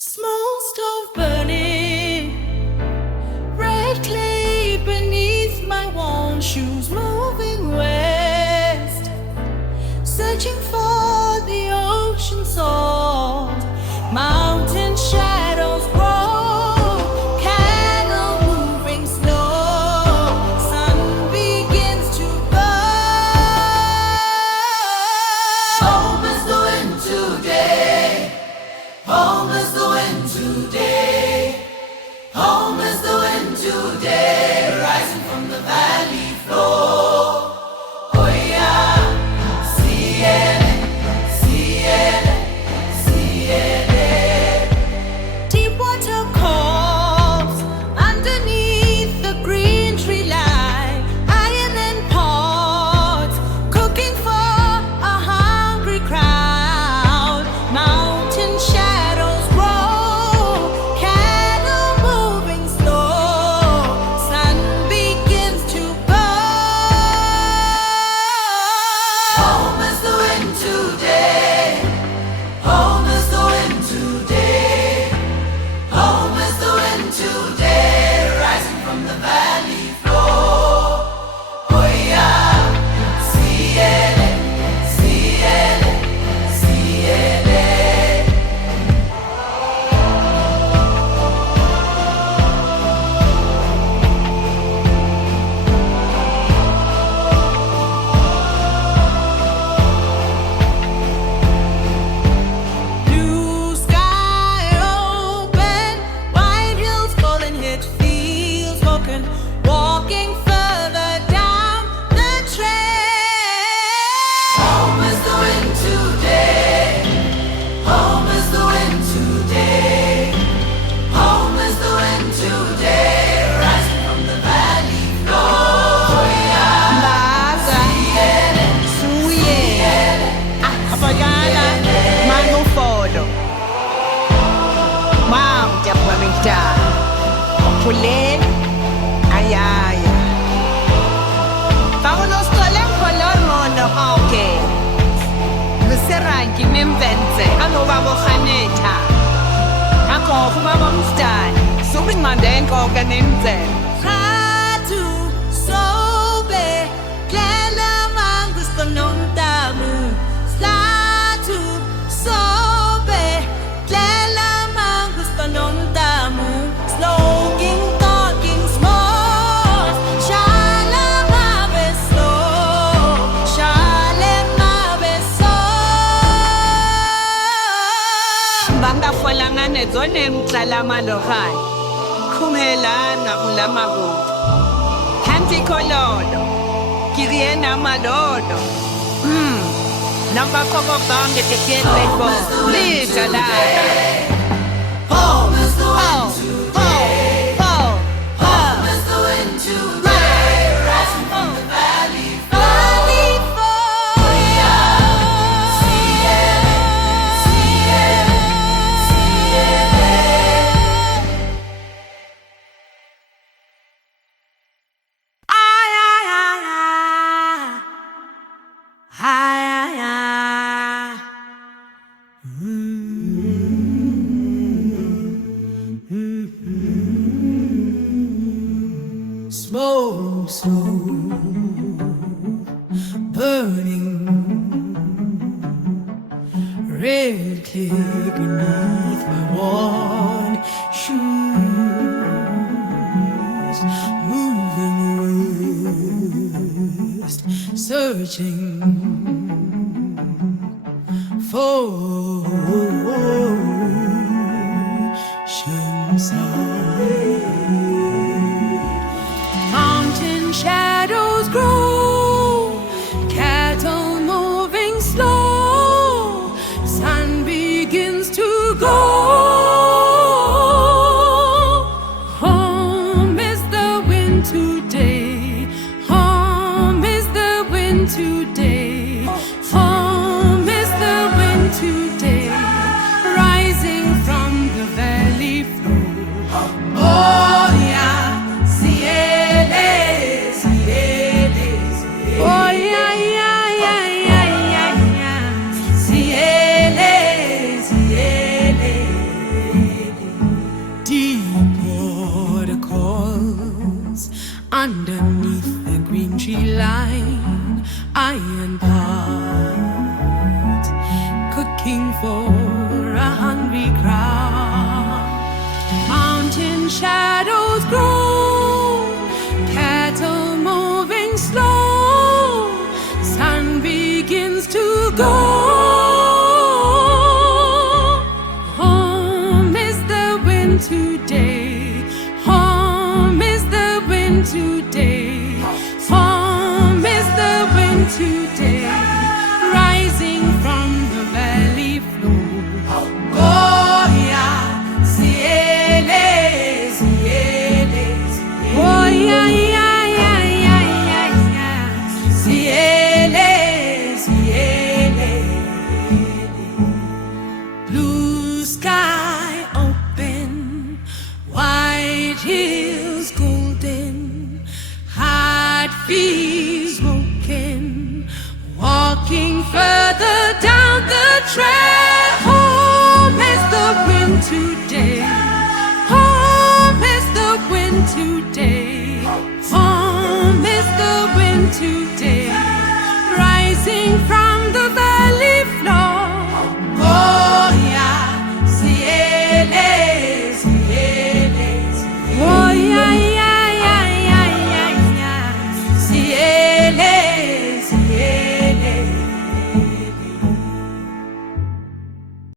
Small stove burning, red clay beneath my worn shoes, moving west, searching for the ocean salt. Mountain shadows grow, cattle moving slow, sun begins to burn. Home is the wind today. Home is the wind today. Home is the wind today, rising from the valley floor. Oh yeah, see it, see it, see it. Deep water calls underneath the green tree line. Iron and pots cooking for a hungry crowd. Mountain shadows grow, cattle moving slow. Sun begins to burn. Home is the wind today. Home is the wind today. Home is the wind today, rising from the valley floor. Oh yeah, see it, see it, see it. Blue sky open, wide hills calling, hit fields spoken, walking further down the trail. Home is the wind today. Home is the wind today. Home is the wind today, rising from the valley floor. Yeah, see it, see it. Apagana, mango fodo. Mam, Japanita. Pulen, ayaya. Vámonos con el color mono, ok. Luceranki, memvenze, ano vamos haneta. Ako, kumamamstan. Subin manden ko ganinzen. Hatu sobe, klela mang gusto nung tamu. Slatu sobe, klela mang gusto nung tamu. Sloging, talking small, shala mabeso, shale mabeso. Banga folangan ezone mtlala malohan. Kumelana ulamago. Kanti kolodo. Kiriena malodo. Namba kobo bange tekele bo. Litala. Home is the wind today. Home is the wind today, rising from the valley floor. Yeah, see it, see it, see it. Ay, ay, ay, ay. Ay, ay, ay. Smoke, smoke, burning, red clay beneath my worn shoes, moving west, searching for ocean side. Mountain shadows grow, cattle moving slow, sun begins to go. Home is the wind today. Home is the wind today. Home is the wind today, rising from the valley floor. Oh yeah, see it, see it, see it. Oh yeah, underneath the green tree line, iron pot, cooking for a hungry crowd. Mountain shadows grow, cattle moving slow, sun begins to go. Home is the wind today, home is the wind today, home is the wind today, rising from the valley floor. Oh yeah, ciele, ciele, ciele. Oh yeah, yeah, yeah, yeah, yeah, yeah. Ciele, ciele. Blue sky open, white hills golden, heart feels broken, walking further down the track.